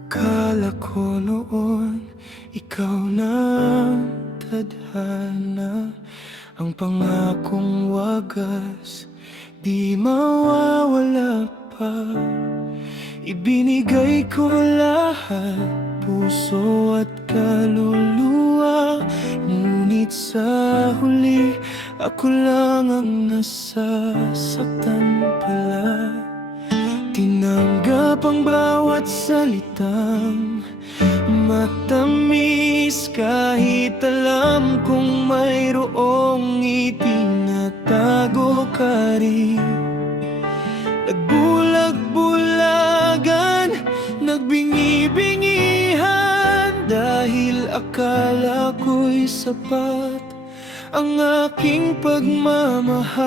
Akala ko noon ikaw na ang tadhana, ang pangakong wagas di mawawala pa. Ibinigay ko lahat, puso at kaluluwa, ngunit sa huli ako lang ang nasasaktan pala. Tinanggap ang bawat salitang matamis, kahit alam kong mayroong itinatago ka rin. Nagbulag-bulagan, nagbingi-bingihan, dahil akala ko'y sapat ang aking pagmamahal.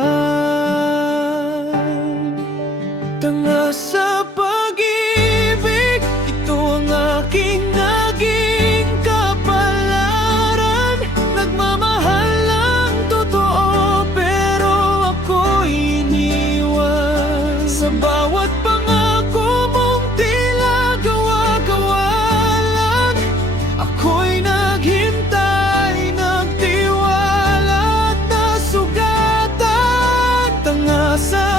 Tanga sa pag-ibig, ito ang aking naging kapalaran. Nagmamahal ng totoo, pero ako'y iniwan. Sa bawat pangako mong tila gawa-gawa lang, ako'y naghintay, nagtiwala at nasugatan. Tanga sa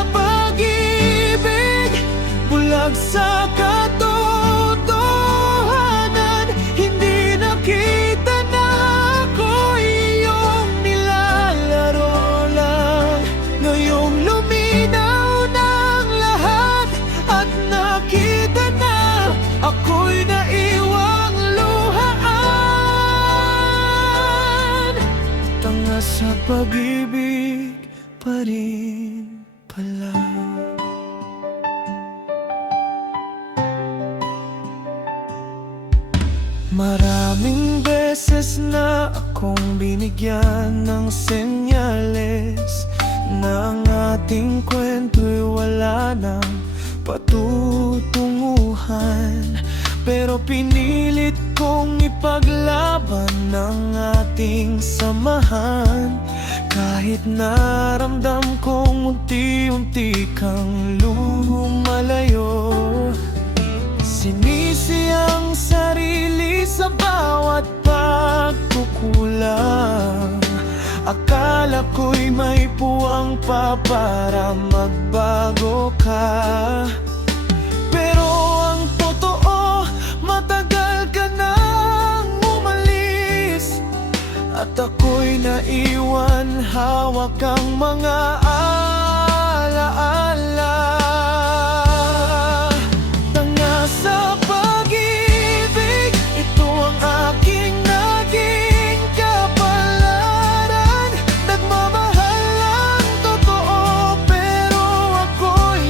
sa katotohanan, hindi nakita na ako'y iyong nilalaro lang. Ngayong luminaw ng lahat at nakita na ako'y naiwang luhaan. Tanga sa pag-ibig pa rin pala. Maraming beses na akong binigyan ng senyales na ang ating kwento'y wala nang patutunguhan. Pero pinilit kong ipaglaban ang ating samahan, kahit naramdam kong unti-unti kang lumalayo. Sinisi ang sarili sa bawat pagkukulang. Akala ko'y may puwang pa para magbago ka, pero ang totoo, matagal ka nang umalis, at ako'y naiwan hawak ang mga alaala. Sa pag-ibig, ito ang aking naging kapalaran. Nagmamahal ang totoo, pero ako'y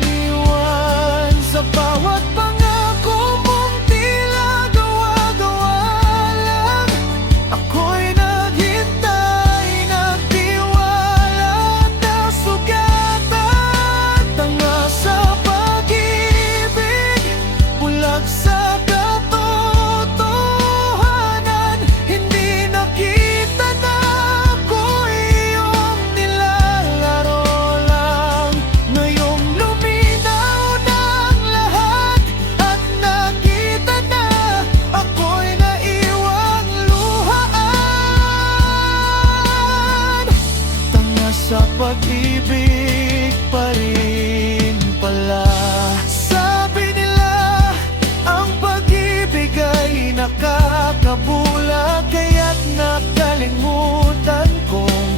iniwan. Sa bawat pangako mong tila gawa-gawa lang, ako'y naghintay, nagtiwala at nasugatan. Tanga sa sa katotohanan, hindi nakita na ako'y iyong nilalaro lang. Ngayong luminaw ng lahat at nakita na ako'y naiwang luhaan. Tanga sa pag-ibig pa rin pala. Nakakabulag, kaya't nakalimutan kong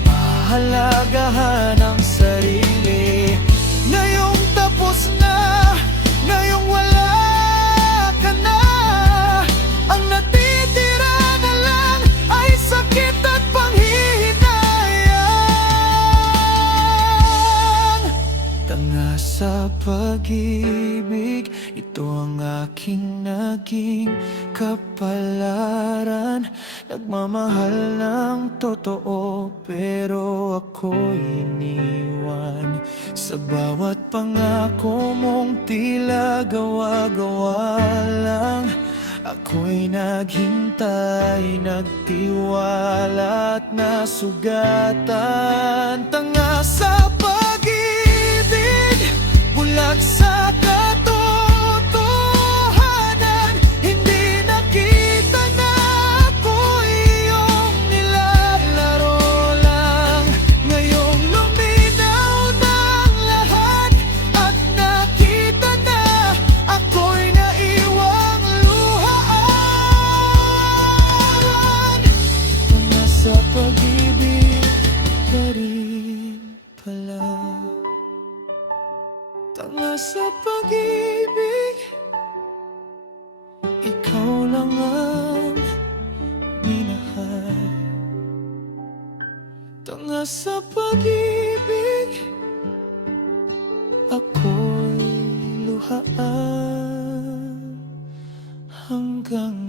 pahalagahan ang sarili. Ngayong tapos na, ngayong wala ka na, ang natitira na lang ay sakit at panghihinayang. Tanga sa pag-ibig, ito ang aking naging kapalaran. Nagmamahal ng totoo, pero ako'y iniwan. Sa bawat pangako mong tila gawa-gawa lang, ako'y naghintay, nagtiwala at nasugatan. Tanga sa pag-ibig, bulag sa katotohanan, hanggang